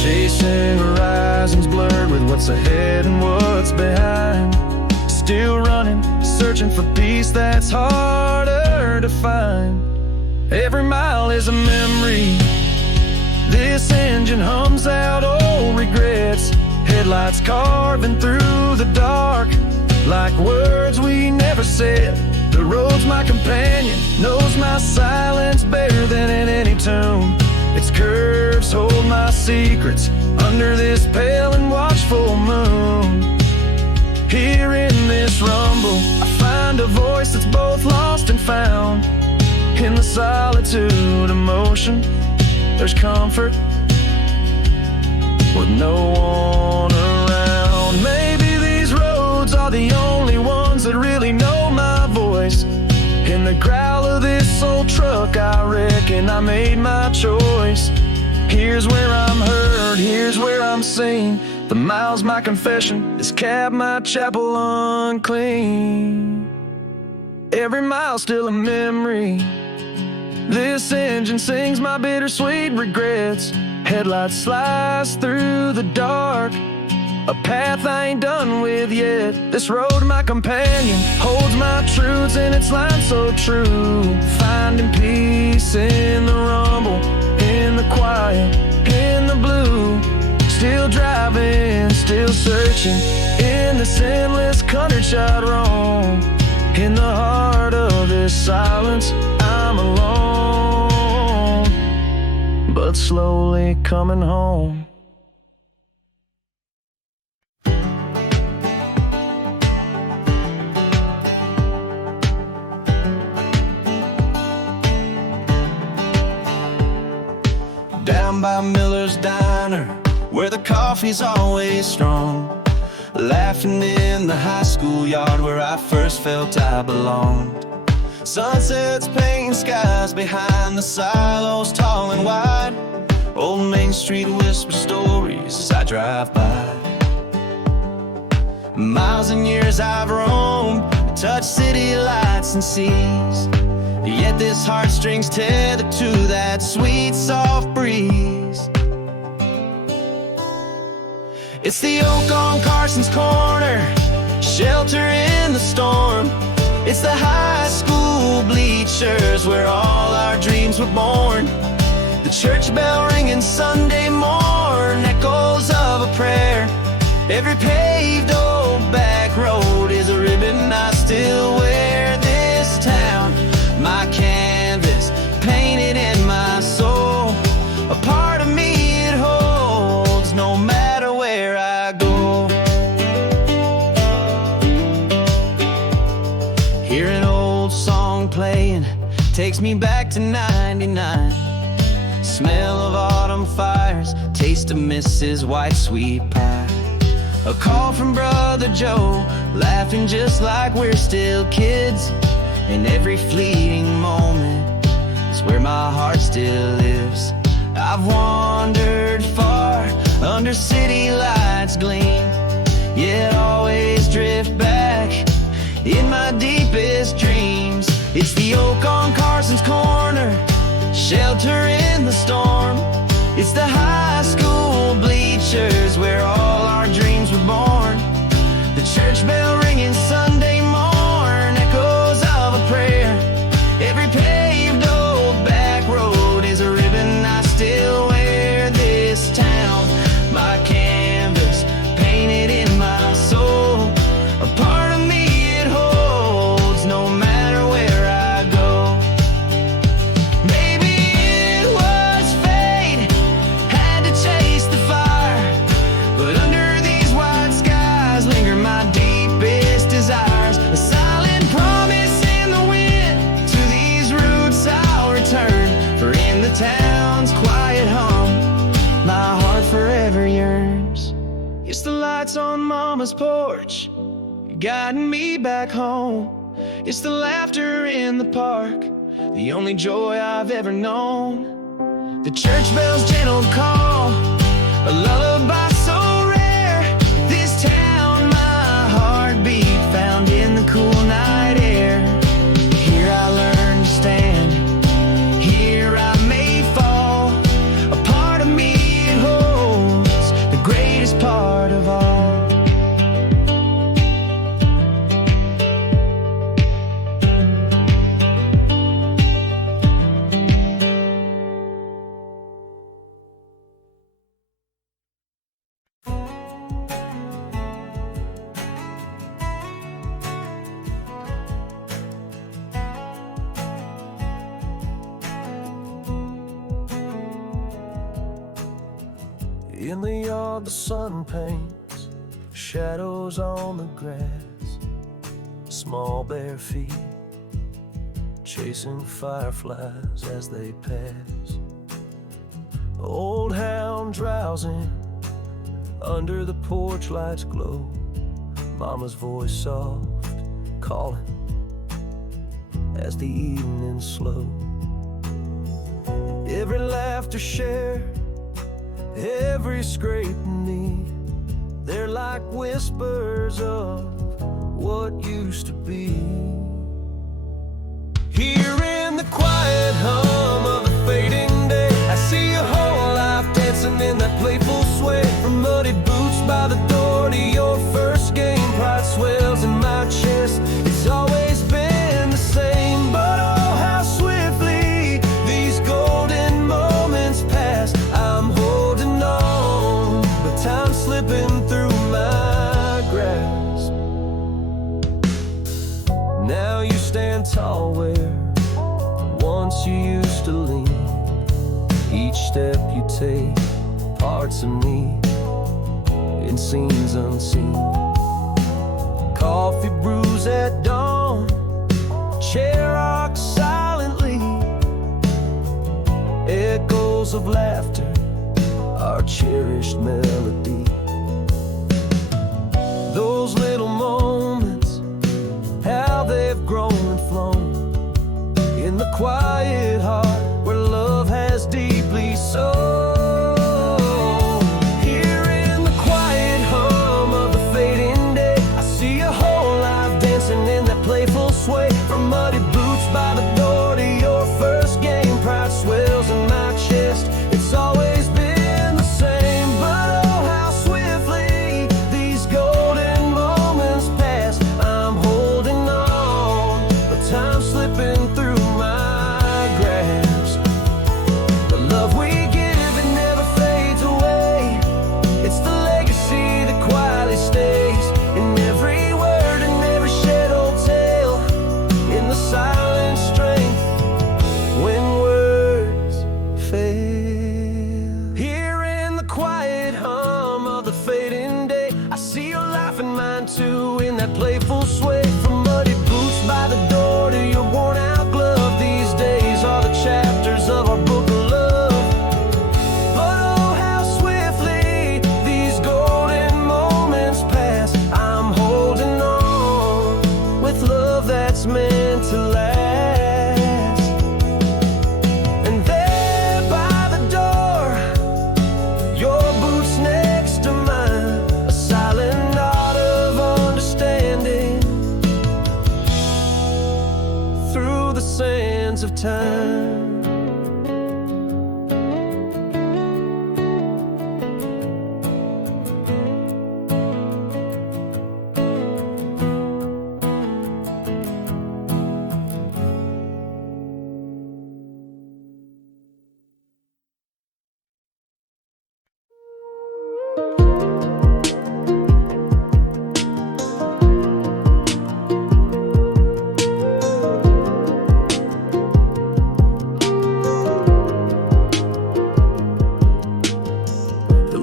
Chasing horizons blurred with what's ahead and what's behind. Still running, searching for peace that's harder to find. Every mile is a memory. This engine hums out old regrets. Headlights carving through the dark like words we never said. The road's my companion, knows my silence better than in any tune. Its curves hold my secrets under this pale and watchful moon. Here in this rumble, I find a voice that's both lost and found. In the solitude of motion, there's comfort with no one around. Maybe these roads are the only ones that really know my voice. In the growl of this old truck, I reckon I made my choice. Here's where I'm heard, here's where I'm seen. The mile's my confession, this cab my chapel unclean. Every mile's still a memory. This engine sings my bittersweet regrets. Headlights slice through the dark, a path I ain't done with yet. This road, my companion, holds my truths in its line so true. Finding peace in the rumble, in the quiet, in the blue. Still driving, still searching, in this endless country shot wrong. In the heart of this silence, I'm alone, but slowly coming home. Down by Miller's Diner, where the coffee's always strong. Laughing in the high school yard where I first felt I belonged. Sunsets painting skies behind the silos tall and wide. Old Main Main Street whisper stories as I drive by. Miles and years I've roamed, touched city lights and seas, yet this heartstring's tethered to that sweet soft breeze. It's the oak on Carson's corner, shelter in the storm. It's the high school bleachers where all our dreams were born. The church bell ringing Sunday morn, echoes of a prayer. Every paved old back road is a ribbon I still wear. This town, my canvas, painted in my soul. A part of me it holds, no matter where I go. Hear an old song playing, takes me back to '99. Smell of autumn fires, taste of Mrs. White sweet pie. A call from Brother Joe, laughing just like we're still kids. And every fleeting moment is where my heart still lives. I've wandered far, under city lights gleam, yet always drift back in my deepest dreams. It's the oak on Carson's corner, shelter in the storm. It's the high school bleachers where all our dreams were born. The church bell ringing Sunday morn, echoes of a prayer. Every paved old back road is a ribbon I still wear. This town, my canvas, painted in my soul. A part of me it holds, no matter where I go. Maybe it was fate, had to chase the fire, but under these white skies linger my deepest desires. A silent promise in the wind, to these roots I'll return. For in the town's quiet hum, my heart forever yearns. It's the lights on Mama's porch, guiding me back home. It's the laughter in the park, the only joy I've ever known. The church bell's gentle call, a lullaby so rare. This town, my heartbeat, found in the cool night air. Here I learn to stand, here I may fall. A part of me it holds, the greatest part of all. In the yard the sun paints shadows on the grass. Small bare feet chasing fireflies as they pass. Old hound drowsing under the porch light's glow. Mama's voice soft calling as the evening's slow. Every laughter shared, every scraping knee, they're like whispers of what used to be. Here in the quiet hum of a fading day, I see your whole life dancing in that playful sway. From muddy boots by the door to your first game, pride swells in my chest. It's always been the same, but oh how swiftly these golden moments pass. I'm holding on, but time's slipping through my grasp. Now you stand tall where once you used to lean. Each step you take, parts of me in scenes unseen. Coffee brews at dawn, chair rocks silently. Echoes of laughter, our cherished melody. Those little moments, how they've grown and flown in the quiet heart where love has deeply sown. time.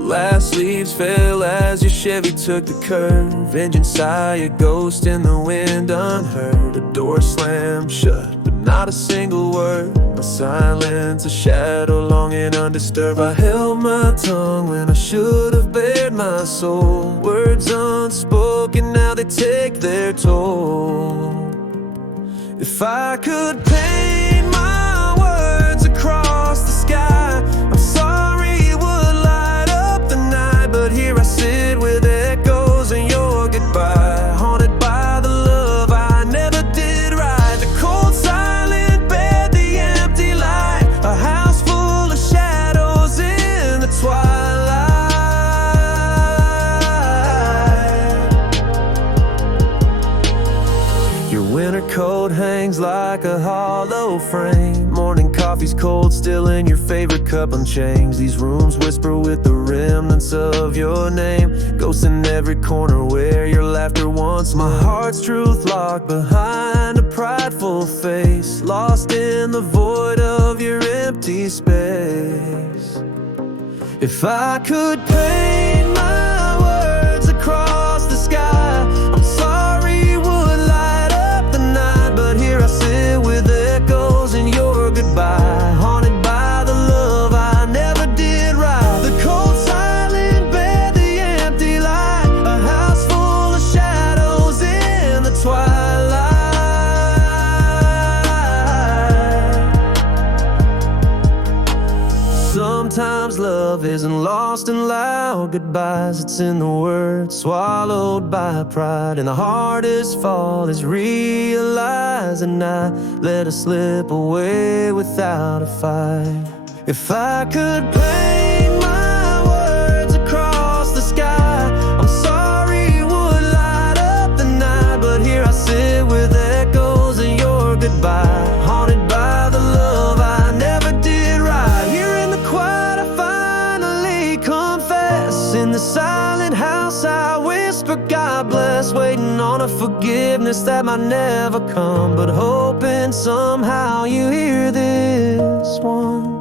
Last leaves fell as your Chevy took the curve. Engine sigh, a ghost in the wind unheard. A door slammed shut, but not a single word. A silence, a shadow long and undisturbed. I held my tongue when I should have bared my soul. Words unspoken, now they take their toll. If I could paint my words across the sky, I'm sorry it would light up the night. But here I sit with echoes and your goodbye, haunted by the love I never did right. The cold silent bed, the empty light, a house full of shadows in the twilight. Your winter coat hangs like a hollow frame. Morning coffee's cold, still in your favorite cup unchanged. These rooms whisper with the remnants of your name. Ghosts in every corner where your laughter once. My heart's truth locked behind a prideful face, lost in the void of your empty space. If I could paint my words across the sky, I'm sorry it would light up the night. But here I sit with echoes and your goodbye, haunted by the love I never did right. The cold silent bed, the empty light, a house full of shadows in the twilight. Sometimes love isn't lost in loud goodbyes, it's in the words swallowed by pride. And the hardest fall is realizing I let us slip away without a fight. If I could paint my words across the sky, I'm sorry it would light up the night. But here I sit with echoes and your goodbye, haunted by the love I never did right. Here in the quiet I finally confess. In the silent house I whisper God bless, waiting on a forgiveness that might never come, but hoping somehow you hear this one.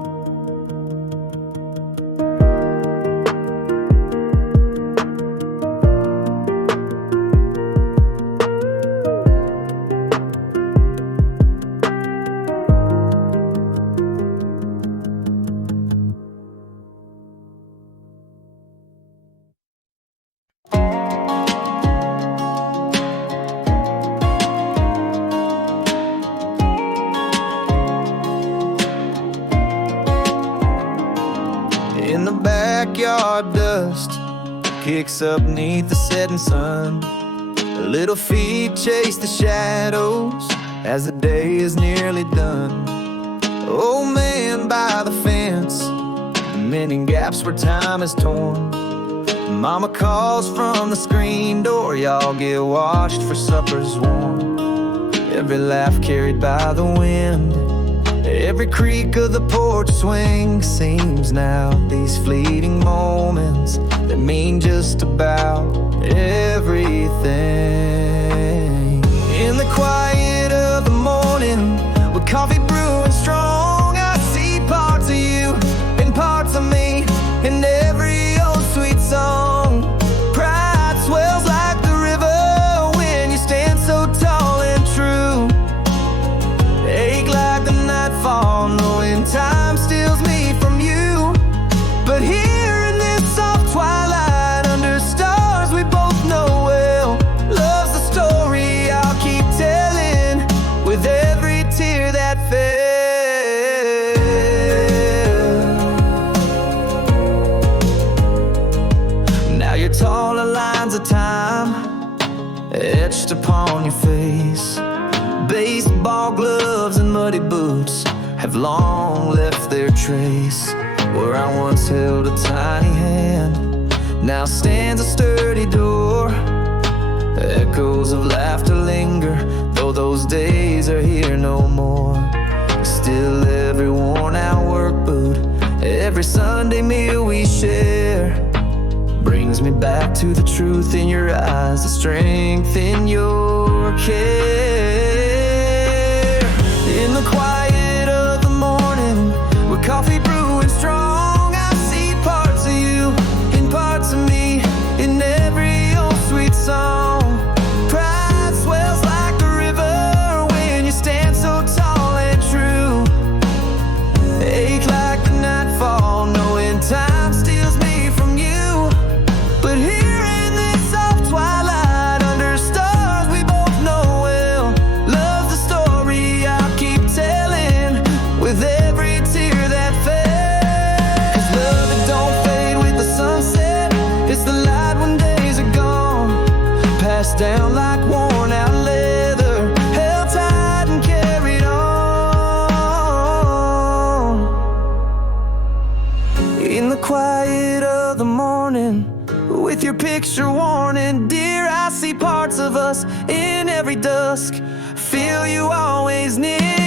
In the backyard, dust kicks up neath the setting sun. Little feet chase the shadows as the day is nearly done. Old man by the fence, mending gaps where time is torn. Mama calls from the screen door, y'all get washed for supper's warm. Every laugh carried by the wind, every creak of the porch swing seems now these fleeting moments that mean just about everything. In the quiet of the morning, with coffee brewing strong, I see parts of you and parts of me in every old sweet song. Pride swells like the river when you stand so tall and true. Ache like the nightfall, knowing time steals me from you. But here in this soft twilight, under stars we both know well, love's the story I'll keep telling with every tear that fell. Now your taller lines of time etched upon your face, Baseball gloves and muddy boots have long left their trace. Where I once held a tiny hand, now stands a sturdy door. Echoes of laughter linger, though those days are here no more. Still every worn out work boot, every Sunday meal we share, brings me back to the truth in your eyes, the strength in your care. In the quiet of the morning, with coffee brewing strong, I see parts of you and parts of me in every old sweet song. Pride swells like a river when you stand so tall and true. Ache like the nightfall, knowing time steals me from you. But here in this soft twilight, under stars we both know well, love's the story I'll keep telling with every tear that fell. 'Cause love, it don't fade with the sunset, it's the light when days are gone, passed down like worn out leather, held tight and carried on. In the quiet of the morning, with your picture worn and dear, I see parts of us in every dusk, feel you always near.